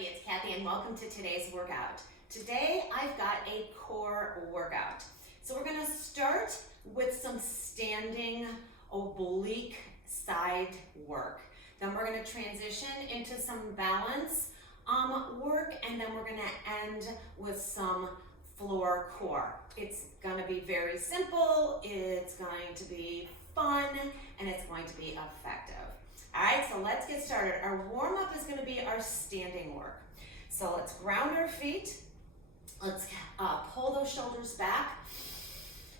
everybody, it's Kathy and welcome to today's workout. Today I've got a core workout. So we're going to start with some standing oblique side work. Then we're going to transition into some balance work, and then we're going to end with some floor core. It's going to be very simple, it's going to be fun, and it's going to be effective. All right, so let's get started. Our warm-up is going to be our standing work. So let's ground our feet. Let's pull those shoulders back.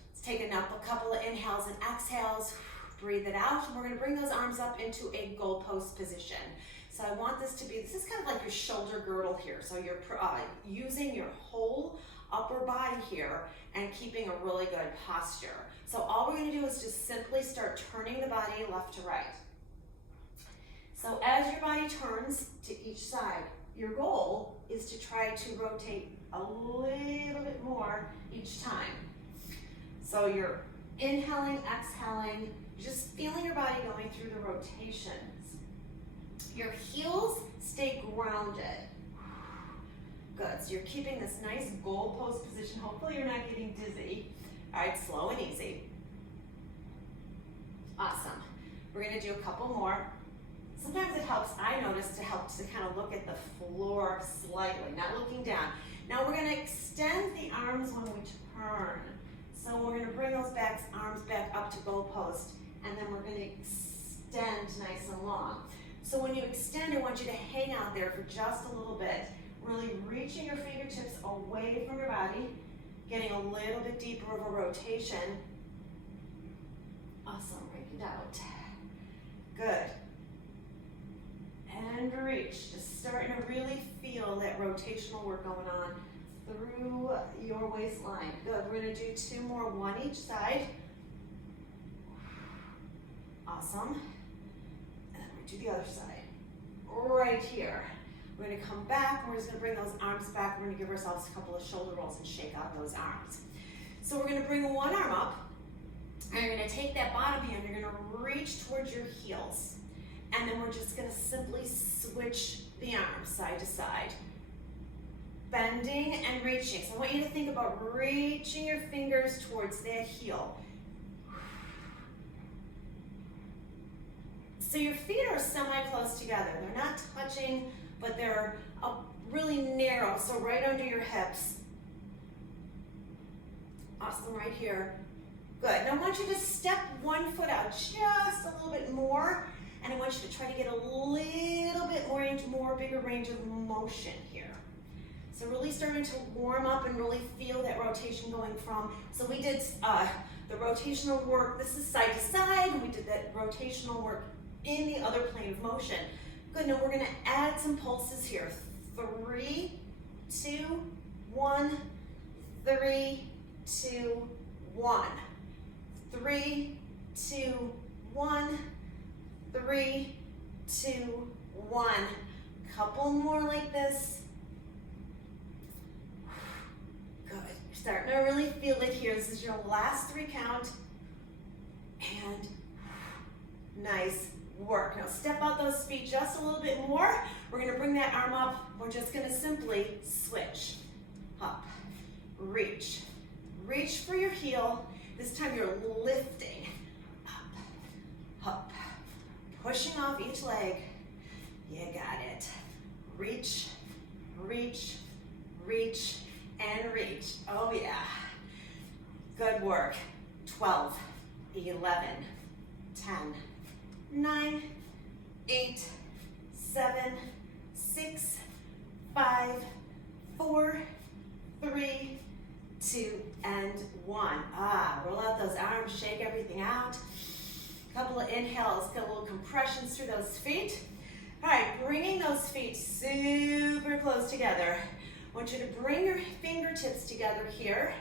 Let's take a couple of inhales and exhales. Breathe it out. And we're going to bring those arms up into a goalpost position. So I want this to be, this is kind of like your shoulder girdle here. So you're using your whole upper body here and keeping a really good posture. So all we're going to do is just simply start turning the body left to right. So as your body turns to each side, your goal is to try to rotate a little bit more each time. So you're inhaling, exhaling, just feeling your body going through the rotations. Your heels stay grounded. Good, so you're keeping this nice goalpost position. Hopefully you're not getting dizzy. All right, slow and easy. Awesome. We're gonna do a couple more. Sometimes it helps, I notice, to kind of look at the floor slightly, not looking down. Now we're going to extend the arms when we turn. So we're going to bring those arms back up to goalpost, and then we're going to extend nice and long. So when you extend, I want you to hang out there for just a little bit, really reaching your fingertips away from your body, getting a little bit deeper of a rotation. Awesome, break it out. Good. And reach, just starting to really feel that rotational work going on through your waistline. Good, we're gonna do two more, one each side. Awesome. And then we do the other side, right here. We're gonna come back, and we're just gonna bring those arms back. We're gonna give ourselves a couple of shoulder rolls and shake out those arms. So we're gonna bring one arm up, and you're gonna take that bottom hand, you're gonna reach towards your heels. And then we're just gonna simply switch the arms side to side. Bending and reaching. So I want you to think about reaching your fingers towards that heel. So your feet are semi-close together. They're not touching, but they're really narrow, so right under your hips. Awesome, right here. Good. Now I want you to step one foot out just a little bit more. And I want you to try to get a little bit more bigger range of motion here. So really starting to warm up and really feel that rotation going from, so we did the rotational work, this is side to side, and we did that rotational work in the other plane of motion. Good, now we're gonna add some pulses here. 3, 2, 1, 3, 2, 1. 3, 2, 1. 3, 2, 1. Couple more like this. Good. You're starting to really feel it here. This is your last 3 count. And nice work. Now step out those feet just a little bit more. We're going to bring that arm up. We're just going to simply switch. Up. Reach. Reach for your heel. This time you're lifting. Up. Up. Pushing off each leg. You got it. Reach, reach, reach, and reach. Oh yeah. Good work. 12, 11, 10, 9, 8, 7, 6, 5, 4, 3, 2, and 1. Roll out those arms, shake everything out. Couple of inhales, get a little compressions through those feet. All right, bringing those feet super close together. I want you to bring your fingertips together here,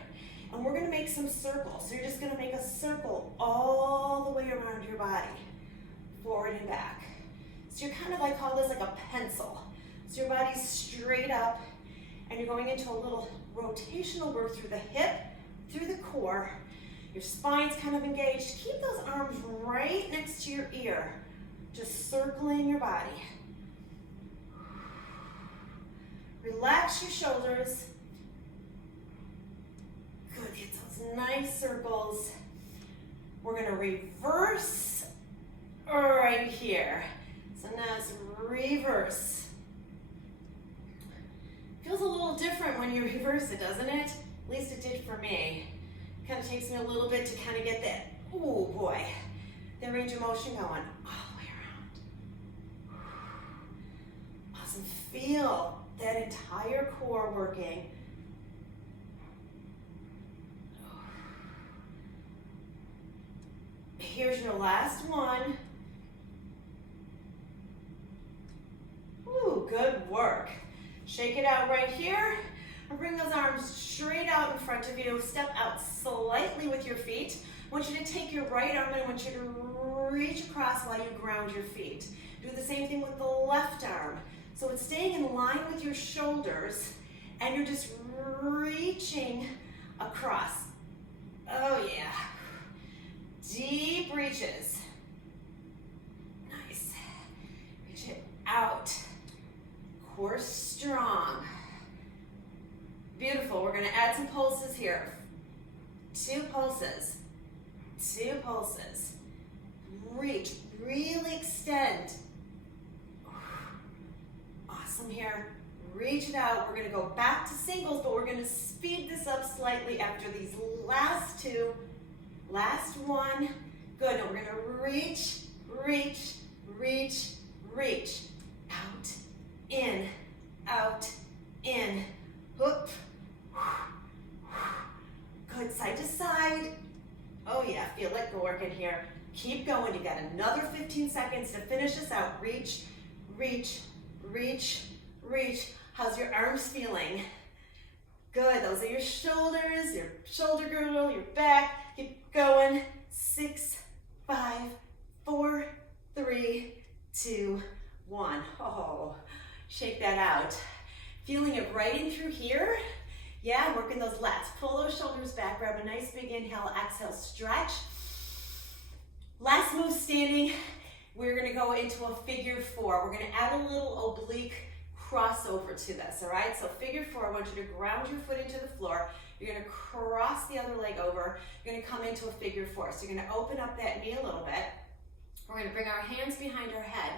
and we're gonna make some circles. So you're just gonna make a circle all the way around your body, forward and back. So you're kind of like, call this like a pencil. So your body's straight up, and you're going into a little rotational work through the hip, through the core. Your spine's kind of engaged. Keep those arms right next to your ear, just circling your body. Relax your shoulders. Good, get those nice circles. We're gonna reverse right here. So now it's reverse. Feels a little different when you reverse it, doesn't it? At least it did for me. Kind of takes me a little bit to kind of get that, oh boy, that range of motion going all the way around. Awesome, feel that entire core working. Here's your last one. Ooh, good work. Shake it out right here. And bring those arms straight out in front of you. Step out slightly with your feet. I want you to take your right arm and I want you to reach across while you ground your feet. Do the same thing with the left arm. So it's staying in line with your shoulders and you're just reaching across. Oh yeah. Deep reaches. Nice. Reach it out. Core strong. Beautiful. We're going to add some pulses here. 2 pulses. 2 pulses. Reach. Really extend. Awesome here. Reach it out. We're going to go back to singles, but we're going to speed this up slightly after these last 2. Last one. Good. Now we're going to reach, reach, reach, reach. Out, in, out, in. Whoop. Good. Side to side. Oh yeah, feel it working here. Keep going. You got another 15 seconds to finish this out. Reach, reach, reach, reach. How's your arms feeling? Good. Those are your shoulders, your shoulder girdle, your back. Keep going. 6, 5, 4, 3, 2, 1. Oh, shake that out. Feeling it right in through here. Yeah, working those lats. Pull those shoulders back. Grab a nice big inhale. Exhale, stretch. Last move standing. We're going to go into a figure 4. We're going to add a little oblique crossover to this, all right? So figure 4, I want you to ground your foot into the floor. You're going to cross the other leg over. You're going to come into a figure 4. So you're going to open up that knee a little bit. We're going to bring our hands behind our head.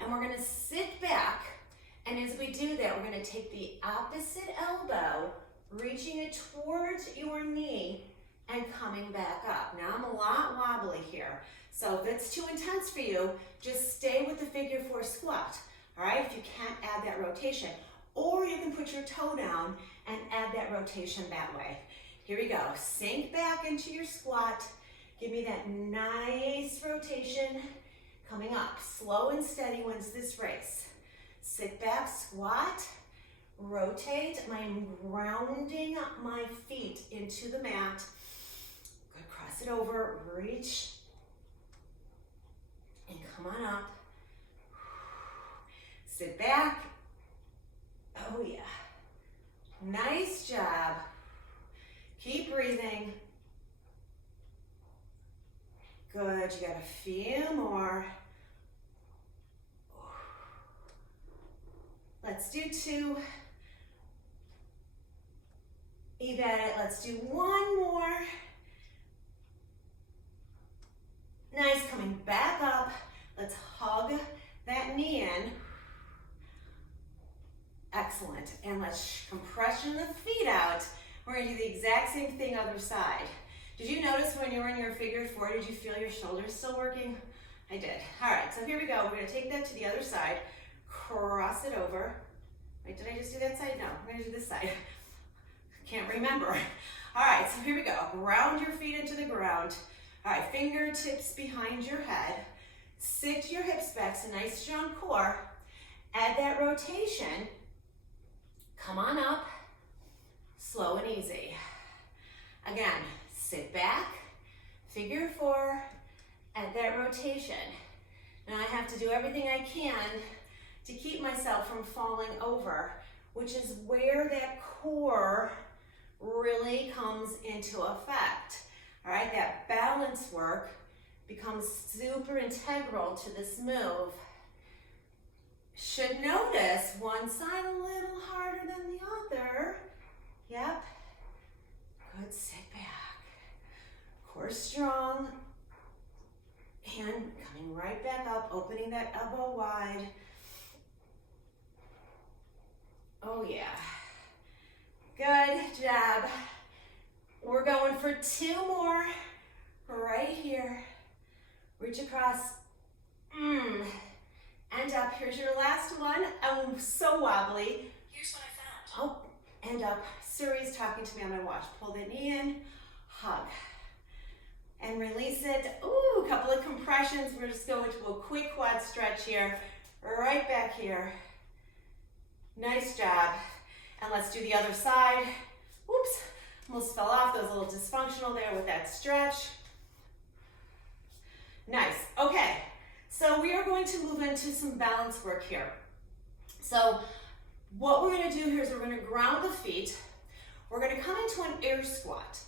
And we're going to sit back. And as we do that, we're going to take the opposite elbow, reaching it towards your knee and coming back up. Now I'm a lot wobbly here. So if it's too intense for you, just stay with the figure 4 squat. All right, if you can't add that rotation. Or you can put your toe down and add that rotation that way. Here we go. Sink back into your squat. Give me that nice rotation. Coming up, slow and steady wins this race. Sit back, squat, rotate. I'm grounding my feet into the mat. Good, cross it over, reach, and come on up. Sit back. Oh yeah. Nice job. Keep breathing. Good, you got a few more. Let's do 2. You've got it. Let's do 1 more. Nice, coming back up. Let's hug that knee in. Excellent. And let's compression the feet out. We're going to do the exact same thing other side. Did you notice when you were in your figure 4, did you feel your shoulders still working? I did. All right, so here we go. We're going to take that to the other side. Cross it over. Wait, did I just do that side? No, I'm going to do this side. Can't remember. All right, so here we go. Ground your feet into the ground. All right, fingertips behind your head. Sit your hips back, so nice strong core. Add that rotation. Come on up. Slow and easy. Again, sit back, figure 4, add that rotation. Now I have to do everything I can to keep myself from falling over, which is where that core really comes into effect. All right, that balance work becomes super integral to this move. should notice one side a little harder than the other. Yep. Good, sit back. Core strong. And coming right back up, opening that elbow wide. Oh yeah. Good job. We're going for 2 more right here. Reach across. And up. Here's your last one. I'm so wobbly. Here's what I found. Oh, and up. Suri's talking to me on my watch. Pull the knee in, hug, and release it. Ooh, a couple of compressions. We're just going to a quick quad stretch here. Right back here. Nice job. And let's do the other side. Oops, almost fell off. That was a little dysfunctional there with that stretch. Nice. Okay, so we are going to move into some balance work here. So what we're going to do here is we're going to ground the feet. We're going to come into an air squat,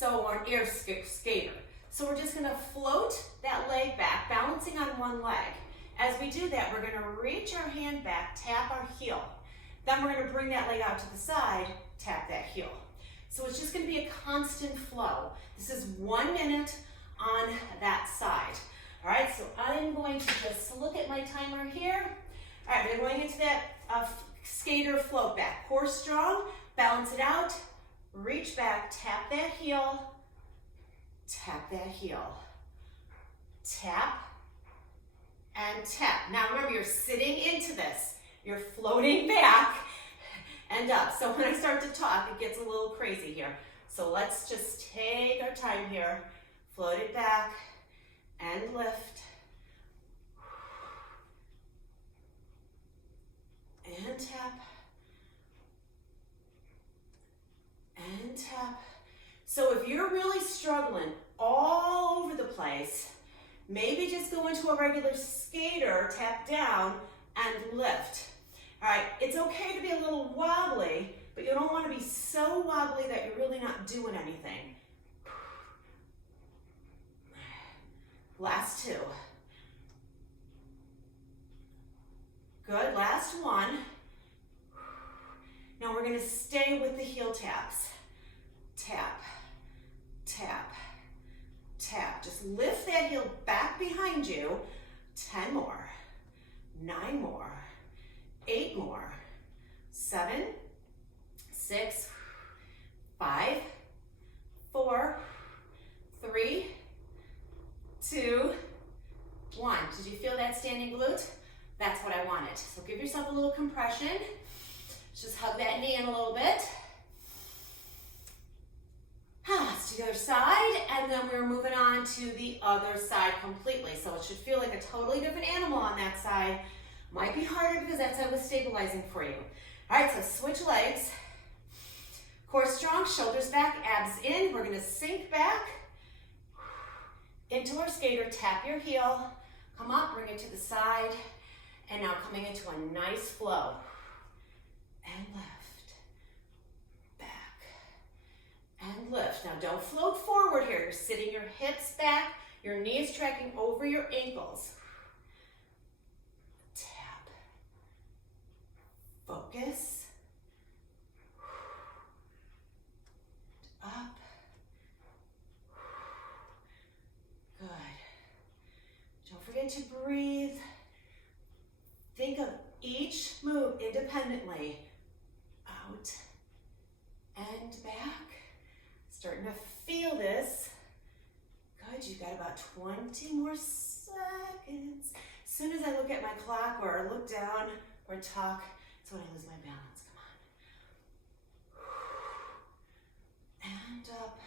or an air skater. So we're just going to float that leg back, balancing on one leg. As we do that, we're going to reach our hand back, tap our heel. Then we're going to bring that leg out to the side, tap that heel. So it's just going to be a constant flow. This is 1 minute on that side. All right, so I'm going to just look at my timer here. All right, we're going into that skater float back. Core strong, balance it out, reach back, tap that heel, tap that heel. Tap and tap. Now remember, you're sitting into this. You're floating back and up. So when I start to talk, it gets a little crazy here. So let's just take our time here. Float it back and lift. And tap. And tap. So if you're really struggling all over the place, maybe just go into a regular skater, tap down, and lift. All right, it's okay to be a little wobbly, but you don't want to be so wobbly that you're really not doing anything. Last 2. Good, last 1. Now we're going to stay with the heel taps. Tap, tap, tap. Just lift that heel back behind you. 10 more, 9 more, 8 more, 7, 6, 5, 4, 3, 2, 1. Did you feel that standing glute? That's what I wanted. So give yourself a little compression. Just hug that knee in a little bit. Let's do the other side, and then we're moving on to the other side completely. So it should feel like a totally different animal on that side. Might be harder because that's how it was stabilizing for you. All right, so switch legs. Core strong, shoulders back, abs in. We're gonna sink back into our skater, tap your heel, come up, bring it to the side, and now coming into a nice flow. And lift, back, and lift. Now don't float forward here. You're sitting your hips back, your knees tracking over your ankles. Tap, focus, up, good. Don't forget to breathe. Think of each move independently. Out and back. Starting to feel this. Good, you got about 20 more seconds. As soon as I look at my clock or look down or talk, that's when I lose my balance. Come on. And up.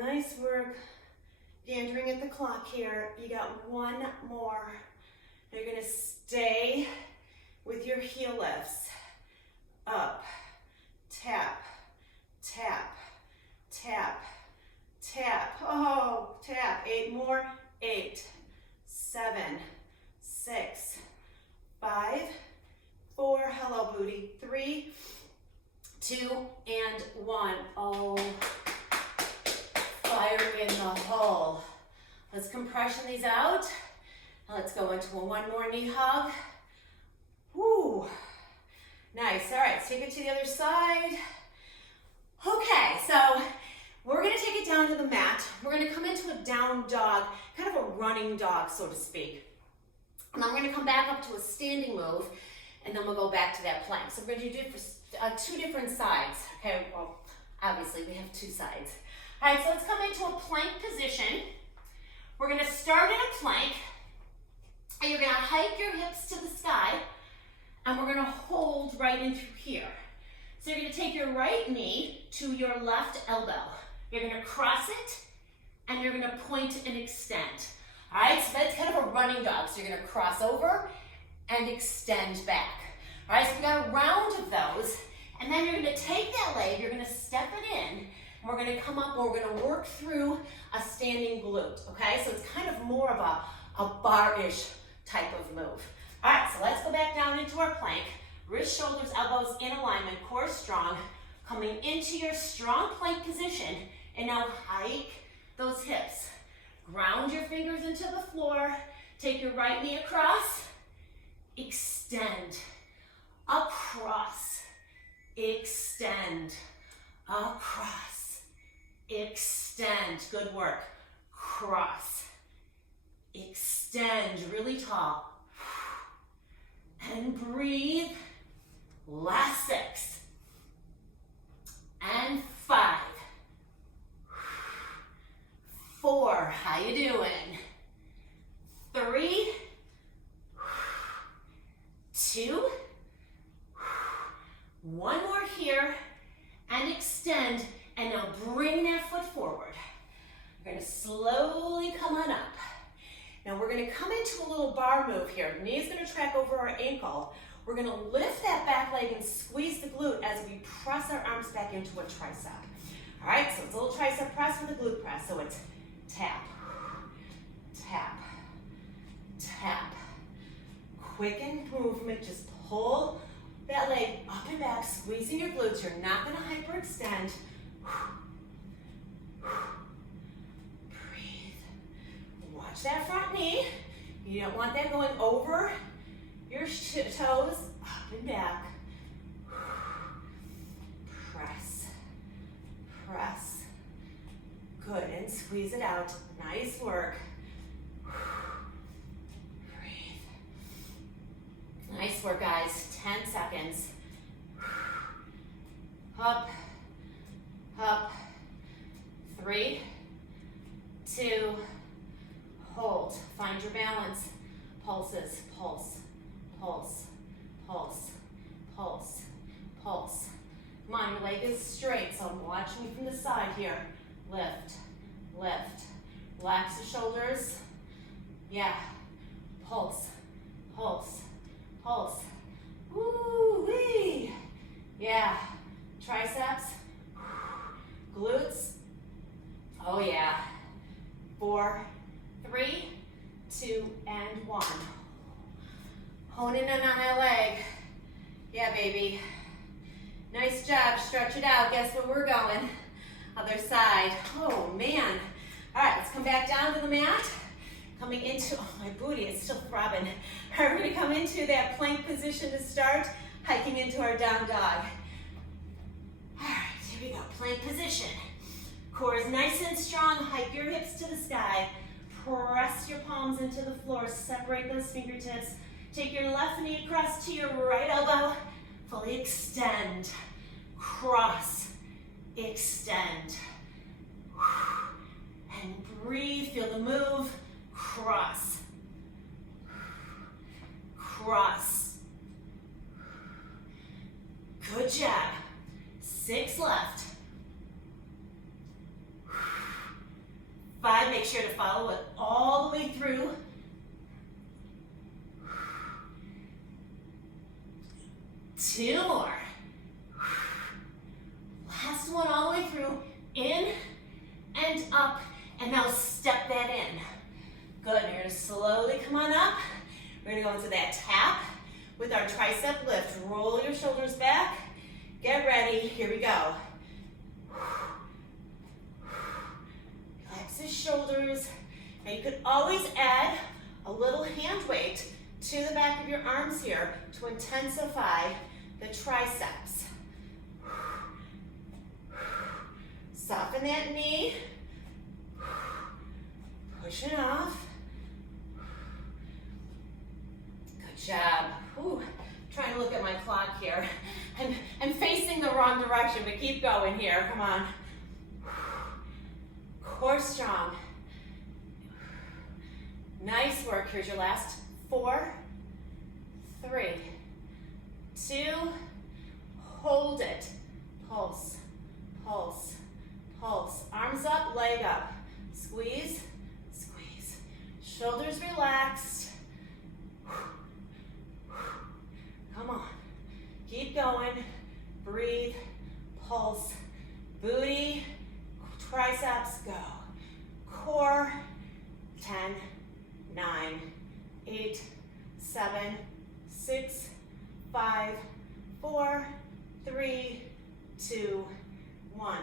Nice work. Gandering at the clock here. You got 1 more. Now you're gonna stay with your heel lifts. Up, tap, tap, tap, tap. Oh, tap. 8 more. 8, 7, 6, 5, 4. Hello, booty. 3, 2, and 1. Oh, fire in the hole. Let's compression these out. Let's go into one more knee hug. Woo. Nice. All right, so take it to the other side. Okay, so we're gonna take it down to the mat. We're gonna come into a down dog, kind of a running dog, so to speak. And then we're gonna come back up to a standing move, and then we'll go back to that plank. So we're gonna do it for two different sides. Okay, well, obviously we have two sides. All right, so let's come into a plank position. We're gonna start in a plank, and you're gonna hike your hips to the sky, and we're gonna hold right into here. So you're gonna take your right knee to your left elbow. You're gonna cross it, and you're gonna point and extend. All right, so that's kind of a running dog. So you're gonna cross over and extend back. All right, so we got a round of those, and then you're gonna take that leg, you're gonna step it in, and we're gonna come up and we're gonna work through a standing glute, okay? So it's kind of more of a bar-ish type of move. All right, so let's go back down into our plank. Wrist, shoulders, elbows in alignment, core strong. Coming into your strong plank position, and now hike those hips. Ground your fingers into the floor. Take your right knee across. Extend. Across. Extend. Across. Extend. Good work. Cross. Extend really tall. And breathe. Last 6. And 5. 4. How you doing? 3. 2. 1 more here. And extend. And now bring that foot forward. We're going to slowly come on up. Now we're going to come into a little bar move here. Knee's going to track over our ankle. We're going to lift that back leg and squeeze the glute as we press our arms back into a tricep. All right, so it's a little tricep press with a glute press. So it's tap, tap, tap. Quicken movement, just pull that leg up and back, squeezing your glutes. You're not going to hyperextend. Breathe. Watch that front knee. You don't want that going over your toes, up and back. Press, press. Good, and squeeze it out. Nice work. Breathe. Nice work, guys. 10 seconds. Up, up. 3, 2, hold. Find your balance. Pulses, pulse. Pulse, pulse, pulse, pulse. Come on, your leg is straight, so I'm watching you from the side here. Lift, lift. Relax the shoulders. Yeah. Pulse, pulse, pulse. Woo-wee. Yeah. Triceps, glutes. Oh yeah. 4, 3, 2, and 1. Honing in on that leg. Yeah, baby. Nice job. Stretch it out. Guess where we're going? Other side. Oh, man. All right, let's come back down to the mat. Coming into, oh, my booty is still throbbing. All right, we're going to come into that plank position to start, hiking into our down dog. All right, here we go. Plank position. Core is nice and strong. Hike your hips to the sky. Press your palms into the floor. Separate those fingertips. Take your left knee across to your right elbow. Fully extend. Cross. Extend. And breathe. Feel the move. Cross. Cross. Good job. 6 left. 5, make sure to follow it all the way through. 2 more. Last one all the way through. In and up. And now step that in. Good. You're going to slowly come on up. We're going to go into that tap with our tricep lift. Roll your shoulders back. Get ready. Here we go. Relax the shoulders. Now you could always add a little hand weight to the back of your arms here to intensify the triceps. Soften that knee. Push it off. Good job. Ooh, trying to look at my clock here. I'm facing the wrong direction, but keep going here. Come on. Core strong. Nice work. Here's your last 4, 3, 2, hold it. Pulse, pulse, pulse. Arms up, leg up. Squeeze, squeeze. Shoulders relaxed. Come on. Keep going. Breathe, pulse, booty, triceps, go. Core, 10, 9, 8, 7, 6, 5, 4, 3, 2, 1.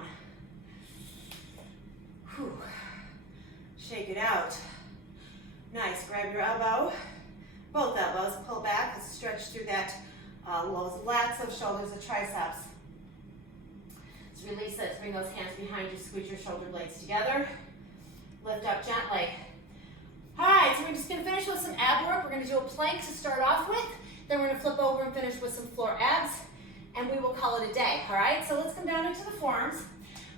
Whew. Shake it out. Nice. Grab your elbow, both elbows, pull back and stretch through that those lats of shoulders, the triceps. Let's release it. Bring those hands behind you. Squeeze your shoulder blades together. Lift up gently. All right, so we're just going to finish with some ab work. We're going to do a plank to start off with. Then we're going to flip over and finish with some floor abs. And we will call it a day. All right, so let's come down into the forearms.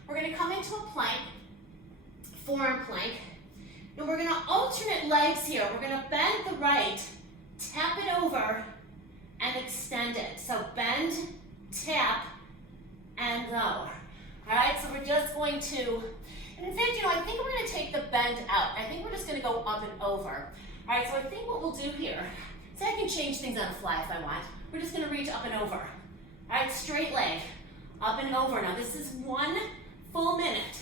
We're going to come into a plank, forearm plank. And we're going to alternate legs here. We're going to bend the right, tap it over, and extend it. So bend, tap, and lower. All right, so we're just going to, and in fact, I think we're going to take the bend out. I think we're just going to go up and over. All right, so I think what we'll do here, so I can change things on the fly if I want. We're just going to reach up and over. All right, straight leg, up and over. Now this is 1 full minute.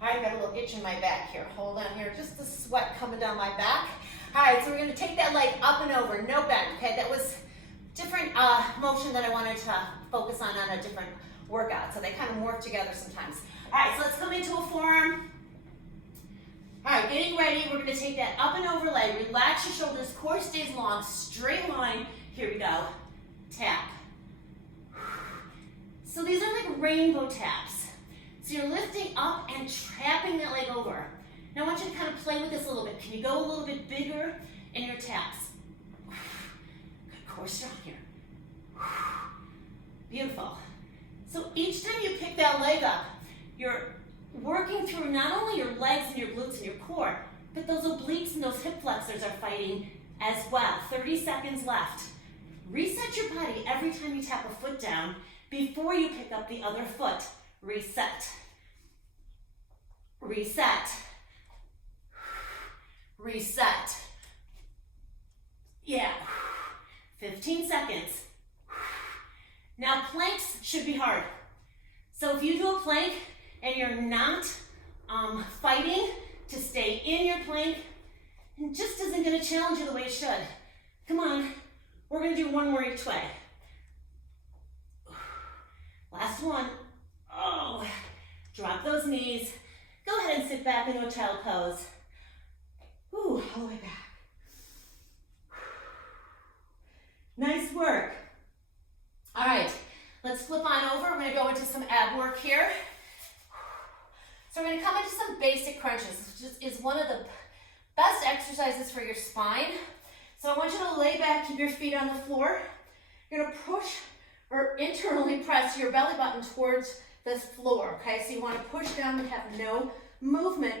All right, I've got a little itch in my back here. Hold on here, just the sweat coming down my back. All right, so we're going to take that leg up and over, no bend. Okay, that was different motion that I wanted to focus on a different workout. So they kind of morph together sometimes. All right, so let's come into a forearm. All right, getting ready. We're going to take that up and over leg. Relax your shoulders. Core stays long. Straight line. Here we go. Tap. So these are like rainbow taps. So you're lifting up and trapping that leg over. Now I want you to kind of play with this a little bit. Can you go a little bit bigger in your taps? Good core strong here. Beautiful. So each time you pick that leg up, you're working through not only your legs and your glutes and your core, but those obliques and those hip flexors are fighting as well. 30 seconds left. Reset your body every time you tap a foot down before you pick up the other foot. Reset. Reset. Reset. Yeah. 15 seconds. Now planks should be hard. So if you do a plank and you're not fighting to stay in your plank, it just isn't going to challenge you the way it should. Come on, we're going to do one more each way. Last one. Oh, drop those knees. Go ahead and sit back into a child pose. Ooh, all the way back. Nice work. All right, let's flip on over. We're going to go into some ab work here. So we're going to come into some basic crunches, which is one of the best exercises for your spine. So I want you to lay back, keep your feet on the floor. You're going to push or internally press your belly button towards this floor, okay? So you want to push down and have no movement,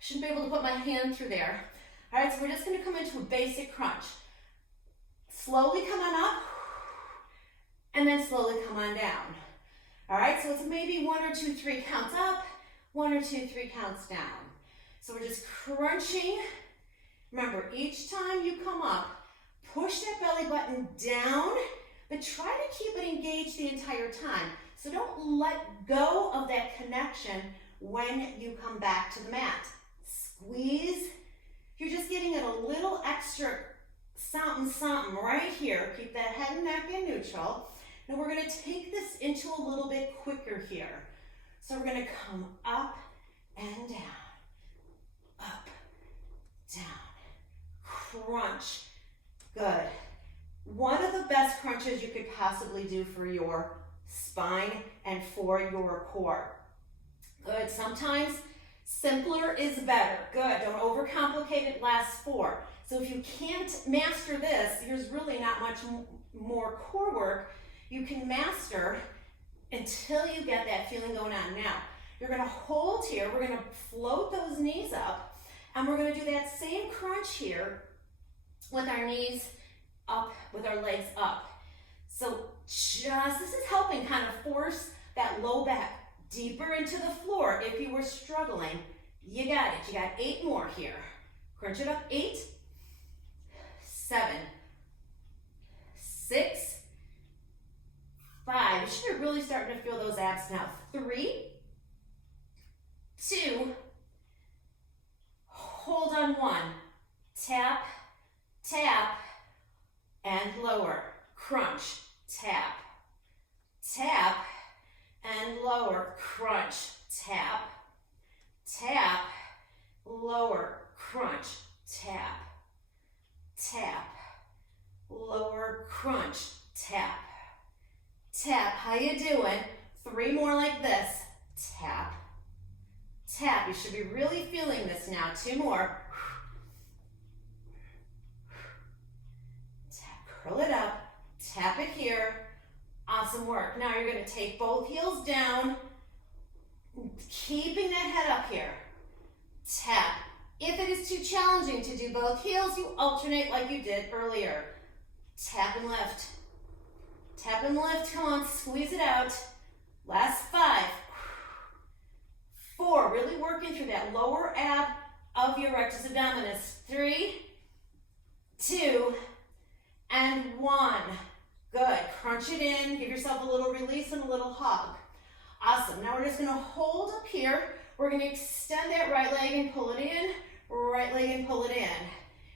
shouldn't be able to put my hand through there. All right, so we're just going to come into a basic crunch. Slowly come on up, and then slowly come on down. All right, so it's maybe 1 or 2, 3 counts up, 1 or 2, 3 counts down. So we're just crunching. Remember, each time you come up, push that belly button down, but try to keep it engaged the entire time. So don't let go of that connection when you come back to the mat. Squeeze. You're just getting it a little extra something right here. Keep that head and neck in neutral. Now we're going to take this into a little bit quicker here. So we're going to come up and down, up, down. crunch. Good. One of the best crunches you could possibly do for your spine and for your core. Good. Sometimes simpler is better. Good. Don't overcomplicate it. Last 4. So if you can't master this, there's really not much more core work you can master until you get that feeling going on. Now, you're going to hold here. We're going to float those knees up, and we're going to do that same crunch here with our knees up, with our legs up. So this is helping kind of force that low back deeper into the floor. If you were struggling, you got it. You got 8 more here. Crunch it up. 8, 7, 6, 5. You should be really starting to feel those abs now. 3, 2, hold on 1. Tap, tap, and lower. Crunch, tap, tap, and lower. Crunch, tap, tap, lower. Crunch, tap, tap, lower. Crunch, tap, tap. How you doing? 3 more like this. Tap, tap. You should be really feeling this now. 2 more. Tap, curl it up. Tap it here. Awesome work. Now you're going to take both heels down, keeping that head up here. Tap. If it is too challenging to do both heels, you alternate like you did earlier. Tap and lift. Tap and lift. Come on, squeeze it out. Last 5. 4. Really working through that lower ab of your rectus abdominis. 3, 2, and 1. Good. Crunch it in. Give yourself a little release and a little hug. Awesome. Now we're just going to hold up here. We're going to extend that right leg and pull it in. Right leg and pull it in.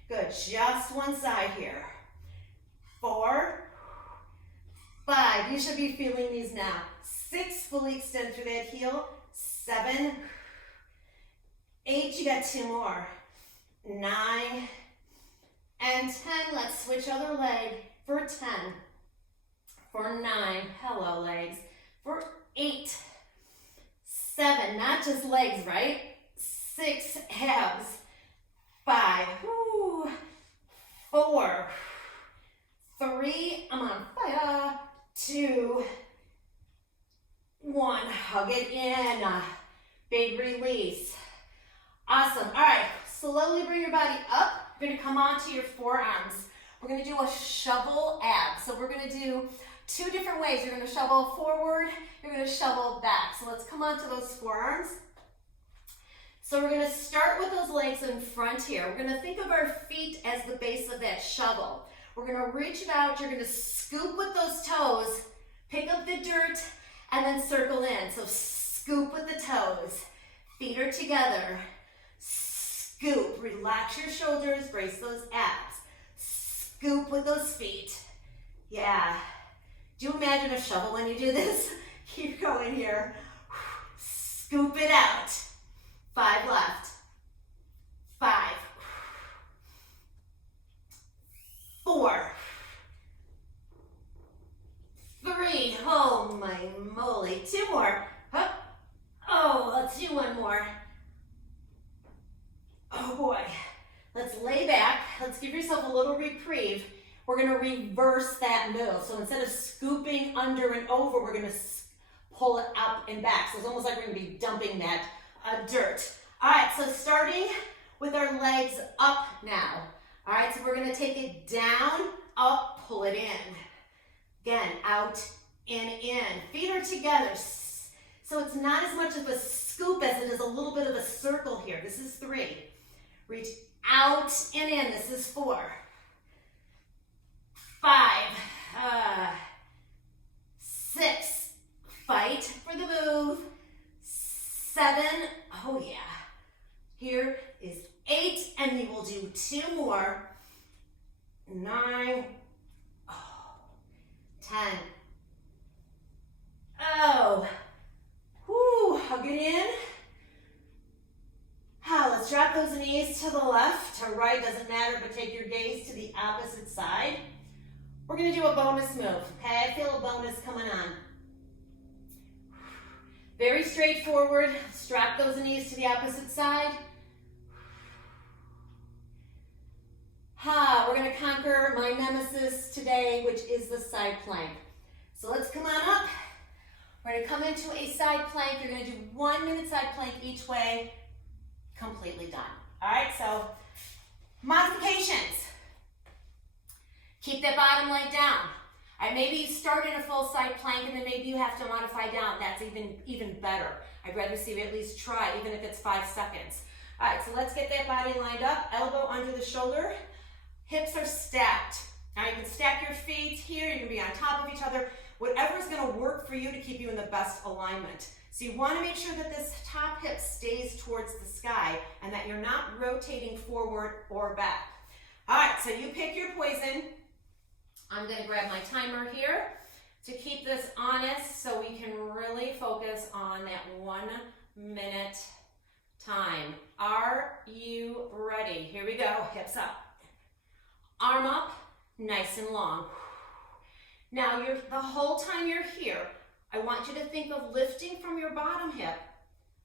Good. Just one side here. 4, 5. You should be feeling these now. 6. Fully extend through that heel. 7, 8. You got 2 more. 9, and 10. Let's switch other leg for 10. For 9, hello legs. For 8, 7, not just legs, right? 6, abs. 5, whoo. 4, 3, I'm on fire. 2, 1, hug it in. Big release. Awesome. All right, slowly bring your body up. You're gonna come onto your forearms. We're gonna do a shovel ab. So we're gonna do 2 different ways. You're gonna shovel forward, you're gonna shovel back. So let's come onto those forearms. So we're gonna start with those legs in front here. We're gonna think of our feet as the base of that shovel. We're gonna reach it out, you're gonna scoop with those toes, pick up the dirt, and then circle in. So scoop with the toes, feet are together. Scoop, relax your shoulders, brace those abs. Scoop with those feet. Yeah. Do you imagine a shovel when you do this? Keep going here. Scoop it out. 5 left. 5. 4. 3. Oh my moly. 2 more. Hup. Oh, let's do 1 more. Oh boy. Let's lay back. Let's give yourself a little reprieve. We're going to reverse that move. So instead of scooping under and over, we're going to pull it up and back. So it's almost like we're going to be dumping that dirt. All right, so starting with our legs up now. All right, so we're going to take it down, up, pull it in. Again, out, in. Feet are together. So it's not as much of a scoop as it is a little bit of a circle here. This is 3. Reach out and in. This is 4. 5. 6. Fight for the move. 7. Oh yeah. Here is 8, and we will do 2 more. 9. Oh. 10. Oh. Whoo. Hug it in. Let's drop those knees to the left. left to right, doesn't matter, but take your gaze to the opposite side. We're gonna do a bonus move, okay? I feel a bonus coming on. Very straightforward. Strap those knees to the opposite side. We're gonna conquer my nemesis today, which is the side plank. So let's come on up. We're gonna come into a side plank. You're gonna do 1 minute side plank each way. Completely done. All right, so modifications. Keep that bottom leg down. All right, maybe you start in a full side plank and then maybe you have to modify down. That's even better. I'd rather see you at least try, even if it's 5 seconds. All right, so let's get that body lined up. Elbow under the shoulder. Hips are stacked. Now you can stack your feet here. You can be on top of each other. Whatever's gonna work for you to keep you in the best alignment. So you wanna make sure that this top hip stays towards the sky and that you're not rotating forward or back. All right, so you pick your poison. I'm gonna grab my timer here to keep this honest so we can really focus on that 1 minute time. Are you ready? Here we go, hips up. Arm up, nice and long. Now, the whole time you're here, I want you to think of lifting from your bottom hip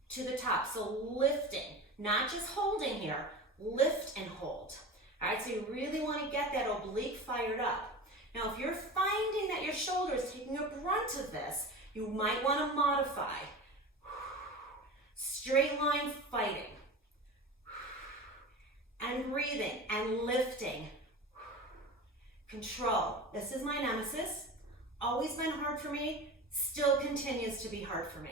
to the top. So lifting, not just holding here, lift and hold. All right, so you really want to get that oblique fired up. Now, if you're finding that your shoulder is taking a brunt of this, you might want to modify. Straight line fighting. And breathing and lifting. Control. This is my nemesis. Always been hard for me. Still continues to be hard for me.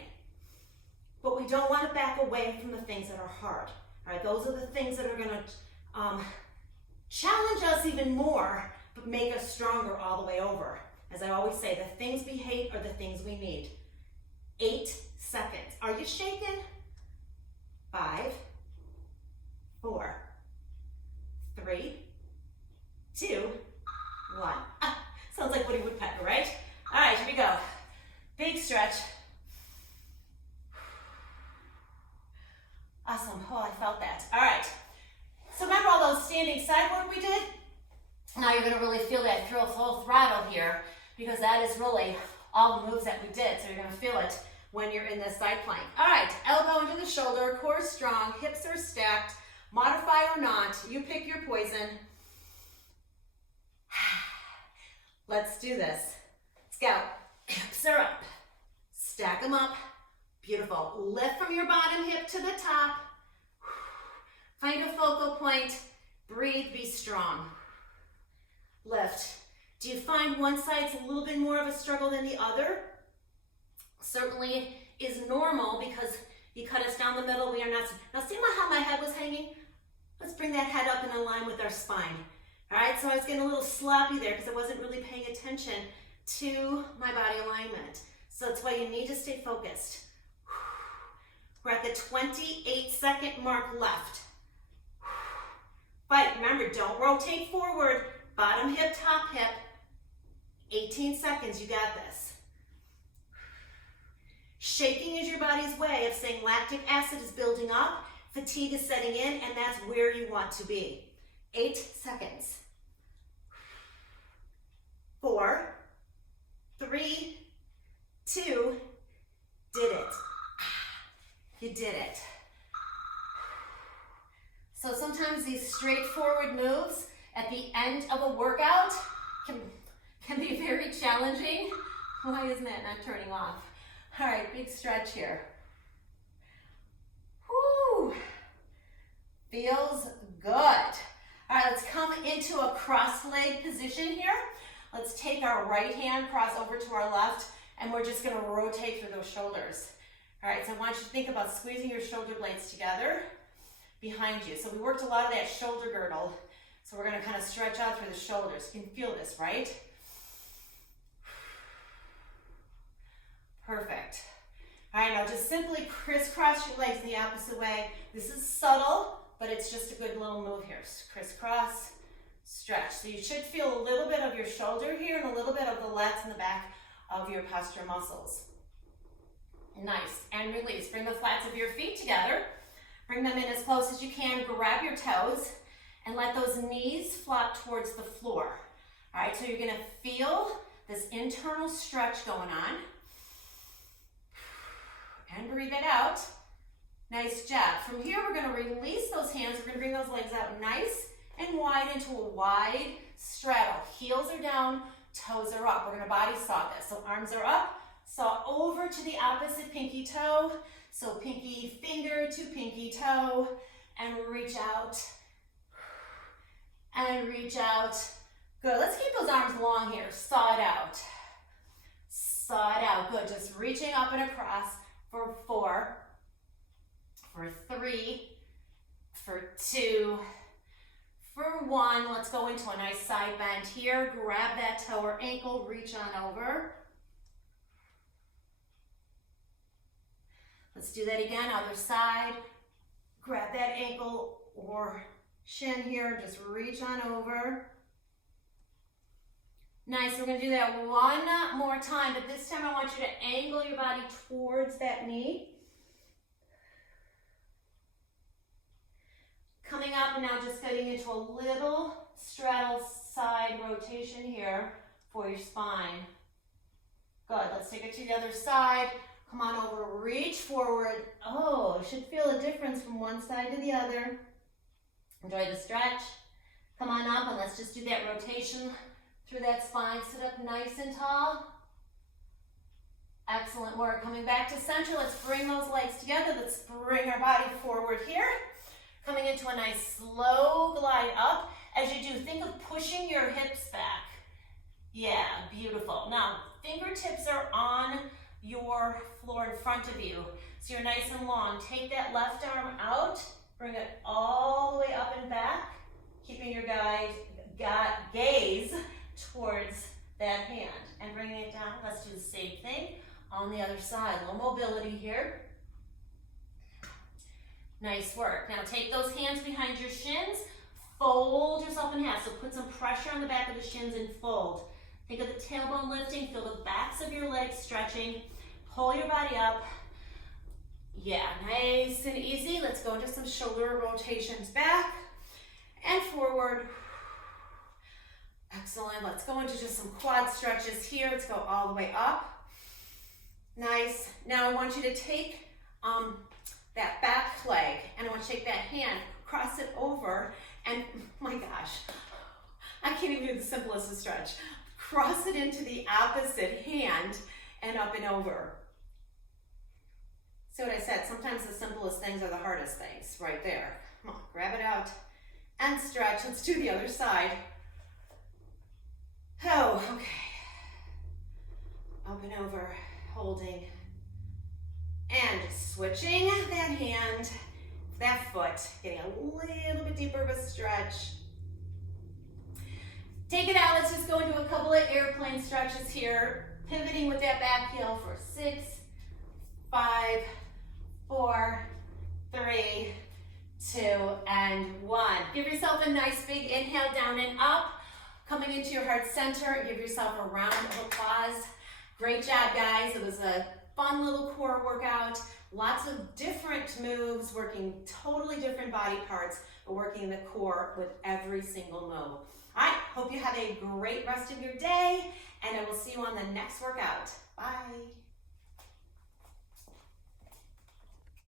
But we don't want to back away from the things that are hard. All right, those are the things that are going to challenge us even more, but make us stronger all the way over. As I always say, the things we hate are the things we need. 8 seconds. Are you shaking? 5, 4, 3, 2, 1. Sounds like Woody Woodpecker, right? All right, here we go. Big stretch. Awesome. Oh, I felt that. All right. So remember all those standing side work we did? Now you're going to really feel that through full throttle here because that is really all the moves that we did. So you're going to feel it when you're in this side plank. All right. Elbow into the shoulder, core strong, hips are stacked. Modify or not, you pick your poison. Let's do this. Let's go. Hips are up. Stack them up. Beautiful. Lift from your bottom hip to the top. Find a focal point. Breathe, be strong. Lift. Do you find one side's a little bit more of a struggle than the other? Certainly is normal because you cut us down the middle. We are not. Now see how my head was hanging? Let's bring that head up in line with our spine. All right, so I was getting a little sloppy there because I wasn't really paying attention to my body alignment. So that's why you need to stay focused. We're at the 28-second mark left. Fight. Remember, don't rotate forward. Bottom hip, top hip. 18 seconds, you got this. Shaking is your body's way of saying lactic acid is building up, fatigue is setting in, and that's where you want to be. 8 seconds. 4, 3, 2, did it. You did it. So sometimes these straightforward moves at the end of a workout can be very challenging. Why isn't that not turning off? All right, big stretch here. Whoo! Feels good. All right, let's come into a cross leg position here. Let's take our right hand, cross over to our left, and we're just gonna rotate through those shoulders. All right, so I want you to think about squeezing your shoulder blades together behind you. So we worked a lot of that shoulder girdle. So we're gonna kind of stretch out through the shoulders. You can feel this, right? Perfect. All right, now just simply crisscross your legs in the opposite way. This is subtle, but it's just a good little move here. Crisscross, stretch. So you should feel a little bit of your shoulder here and a little bit of the lats in the back of your posture muscles. Nice, and release. Bring the flats of your feet together. Bring them in as close as you can. Grab your toes and let those knees flop towards the floor. All right, so you're gonna feel this internal stretch going on. And breathe it out. Nice job. From here, we're gonna release those hands. We're gonna bring those legs out nice and wide into a wide straddle. Heels are down, toes are up. We're gonna body saw this. So arms are up, saw over to the opposite pinky toe. So pinky finger to pinky toe, and reach out, and reach out. Good, let's keep those arms long here. Saw it out. Saw it out, good. Just reaching up and across for 4, for 3, for 2, for 1. Let's go into a nice side bend here. Grab that toe or ankle, reach on over. Let's do that again, other side. Grab that ankle or shin here, just reach on over. Nice, we're gonna do that one more time, but this time I want you to angle your body towards that knee. Coming up and now just getting into a little straddle side rotation here for your spine. Good, let's take it to the other side. Come on over, reach forward. Oh, you should feel a difference from one side to the other. Enjoy the stretch. Come on up and let's just do that rotation through that spine. Sit up nice and tall. Excellent work. Coming back to center, let's bring those legs together. Let's bring our body forward here. Coming into a nice slow glide up. As you do, think of pushing your hips back. Yeah, beautiful. Now, fingertips are on your floor in front of you. So you're nice and long. Take that left arm out, bring it all the way up and back, keeping your gaze towards that hand and bringing it down. Let's do the same thing on the other side. A little mobility here. Nice work. Now take those hands behind your shins, fold yourself in half. So put some pressure on the back of the shins and fold. Think of the tailbone lifting, feel the backs of your legs stretching. Pull your body up. Yeah, nice and easy. Let's go into some shoulder rotations back and forward. Excellent. Let's go into just some quad stretches here. Let's go all the way up. Nice. Now I want you to take that back leg and I want you to take that hand, cross it over, and my gosh, I can't even do the simplest of stretch. Cross it into the opposite hand and up and over. See what I said? Sometimes the simplest things are the hardest things, right there. Come on, grab it out and stretch. Let's do the other side. Oh, okay. Up and over, holding. And just switching that hand, that foot, getting a little bit deeper of a stretch. Take it out, let's just go into a couple of airplane stretches here. Pivoting with that back heel for 6, 5, 4, 3, 2, and 1. Give yourself a nice big inhale down and up. Coming into your heart center, give yourself a round of applause. Great job, guys. It was a fun little core workout. Lots of different moves, working totally different body parts, but working the core with every single move. All right, hope you have a great rest of your day, and I will see you on the next workout. Bye.